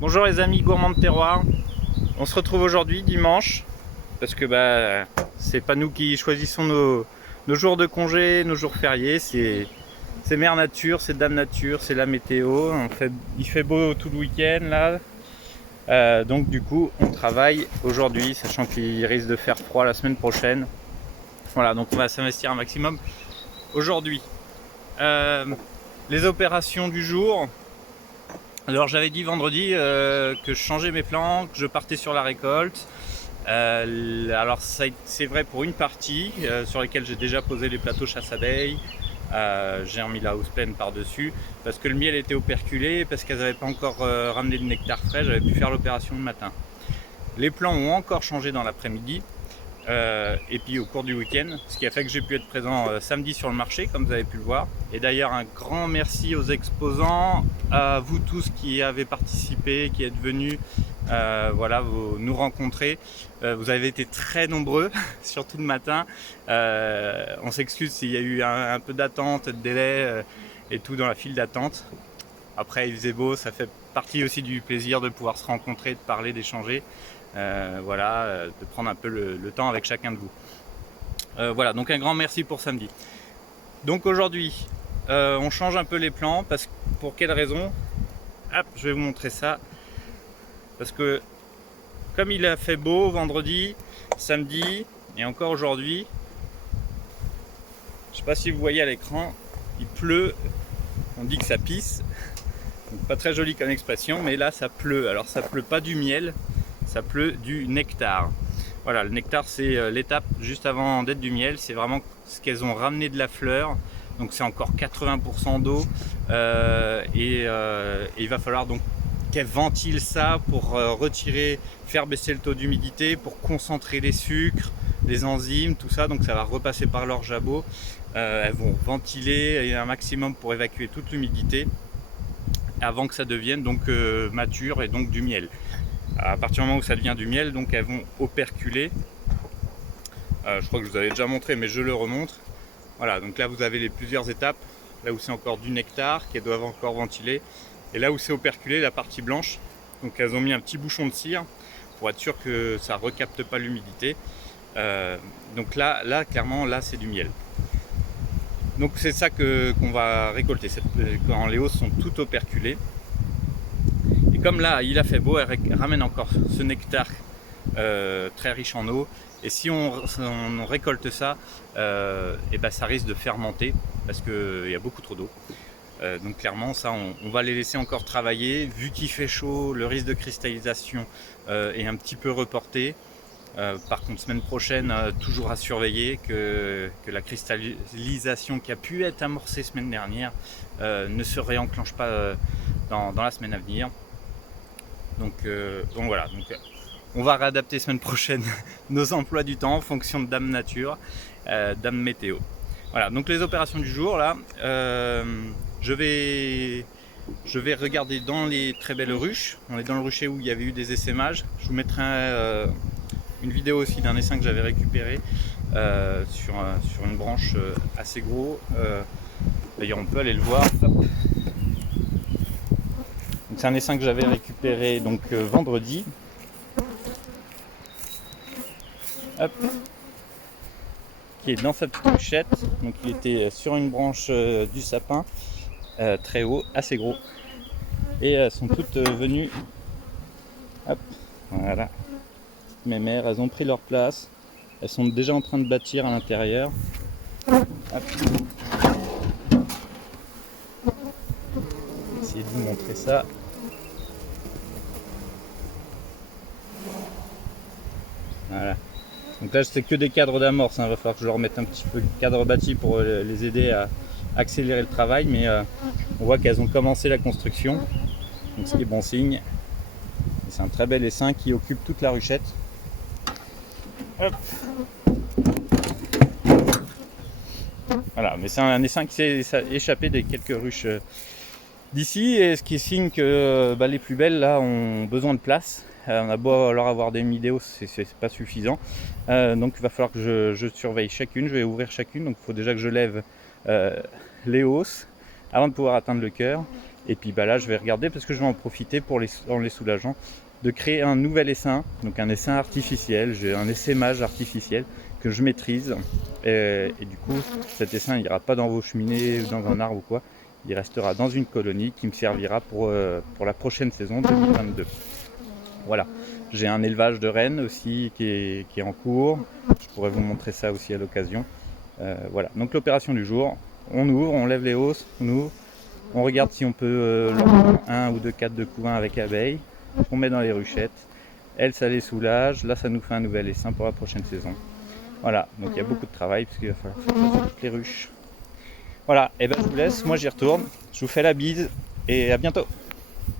Bonjour les amis gourmands de terroir, on se retrouve aujourd'hui dimanche parce que c'est pas nous qui choisissons nos jours de congé, nos jours fériés, c'est Mère Nature, c'est Dame Nature, c'est la météo. Il fait beau tout le week-end là, donc du coup on travaille aujourd'hui sachant qu'il risque de faire froid la semaine prochaine. Voilà, donc on va s'investir un maximum aujourd'hui. Les opérations du jour. Alors j'avais dit vendredi que je changeais mes plans, que je partais sur la récolte. Alors c'est vrai pour une partie sur laquelle j'ai déjà posé les plateaux chasse-abeilles. J'ai remis la housse pleine par-dessus parce que le miel était operculé, parce qu'elles n'avaient pas encore ramené de nectar frais, j'avais pu faire l'opération le matin. Les plans ont encore changé dans l'après-midi. Et puis au cours du week-end, ce qui a fait que j'ai pu être présent samedi sur le marché comme vous avez pu le voir. Et d'ailleurs un grand merci aux exposants, à vous tous qui avez participé, qui êtes venus nous rencontrer. Vous avez été très nombreux, surtout le matin. On s'excuse s'il y a eu un peu d'attente, de délai et tout dans la file d'attente. Après il faisait beau, ça fait partie aussi du plaisir de pouvoir se rencontrer, de parler, d'échanger. De prendre un peu le temps avec chacun de vous. Voilà, donc un grand merci pour samedi. Donc aujourd'hui, on change un peu les plans, pour quelle raison? Hop, je vais vous montrer ça. Parce que comme il a fait beau vendredi, samedi et encore aujourd'hui, je sais pas si vous voyez à l'écran, il pleut, on dit que ça pisse. Donc pas très joli comme expression, mais là ça pleut. Alors ça pleut pas du miel, ça pleut du nectar. Voilà, le nectar c'est l'étape juste avant d'être du miel, c'est vraiment ce qu'elles ont ramené de la fleur. Donc c'est encore 80% d'eau et il va falloir donc qu'elles ventilent ça pour faire baisser le taux d'humidité, pour concentrer les sucres, les enzymes, tout ça. Donc ça va repasser par leur jabot. Elles vont ventiler un maximum pour évacuer toute l'humidité avant que ça devienne donc mature et donc du miel. À partir du moment où ça devient du miel, donc elles vont operculer. Je crois que je vous avais déjà montré, mais je le remontre. Voilà, donc là vous avez les plusieurs étapes. Là où c'est encore du nectar qu'elles doivent encore ventiler, et là où c'est operculé, la partie blanche. Donc elles ont mis un petit bouchon de cire pour être sûr que ça ne recapte pas l'humidité. Donc là clairement là c'est du miel. Donc c'est ça qu'on va récolter quand les hausses sont toutes operculées. Et comme là il a fait beau, elle ramène encore ce nectar très riche en eau. Et si on récolte ça, ça risque de fermenter parce qu'il y a beaucoup trop d'eau. Donc clairement ça on va les laisser encore travailler. Vu qu'il fait chaud, le risque de cristallisation est un petit peu reporté. Par contre semaine prochaine, toujours à surveiller que la cristallisation qui a pu être amorcée semaine dernière ne se réenclenche pas dans la semaine à venir. Donc voilà, on va réadapter semaine prochaine nos emplois du temps en fonction de Dame Nature, Dame Météo. Voilà, donc les opérations du jour là, je vais regarder dans les très belles ruches. On est dans le rucher où il y avait eu des essaimages. Je vous mettrai une vidéo aussi d'un essaim que j'avais récupéré sur une branche assez gros. D'ailleurs on peut aller le voir. C'est un essaim que j'avais récupéré donc vendredi. Hop. Qui est dans sa petite ruchette. Donc il était sur une branche du sapin, très haut, assez gros. Et elles sont toutes venues. Hop, voilà. Mes mères, elles ont pris leur place. Elles sont déjà en train de bâtir à l'intérieur. Essayer de vous montrer ça. Voilà. Donc là c'est que des cadres d'amorce, il va falloir que je leur mette un petit peu de cadre bâti pour les aider à accélérer le travail, mais on voit qu'elles ont commencé la construction, donc ce qui est bon signe. C'est un très bel essaim qui occupe toute la ruchette. Hop. Voilà, mais c'est un essaim qui s'est échappé des quelques ruches d'ici, et ce qui signe que les plus belles là ont besoin de place. On a beau leur avoir des midéos, c'est pas suffisant. Donc il va falloir que je surveille chacune, je vais ouvrir chacune. Donc il faut déjà que je lève les hausses avant de pouvoir atteindre le cœur. Et puis là je vais regarder, parce que je vais en profiter en les soulageant, de créer un nouvel essaim, donc un essaim artificiel. J'ai un essaimage artificiel que je maîtrise, et du coup cet essaim il n'ira pas dans vos cheminées, dans un arbre ou quoi, il restera dans une colonie qui me servira pour la prochaine saison 2022. Voilà, j'ai un élevage de rennes aussi qui est en cours, je pourrais vous montrer ça aussi à l'occasion. Voilà, donc l'opération du jour, on ouvre, on lève les hausses, on ouvre, on regarde si on peut leur prendre 1 ou 2 cadres de couvain avec abeilles, on met dans les ruchettes, elles ça les soulage, là ça nous fait un nouvel essaim pour la prochaine saison. Voilà, donc il y a beaucoup de travail parce qu'il va falloir faire ça sur toutes les ruches. Voilà, et ben je vous laisse, moi j'y retourne, je vous fais la bise et à bientôt.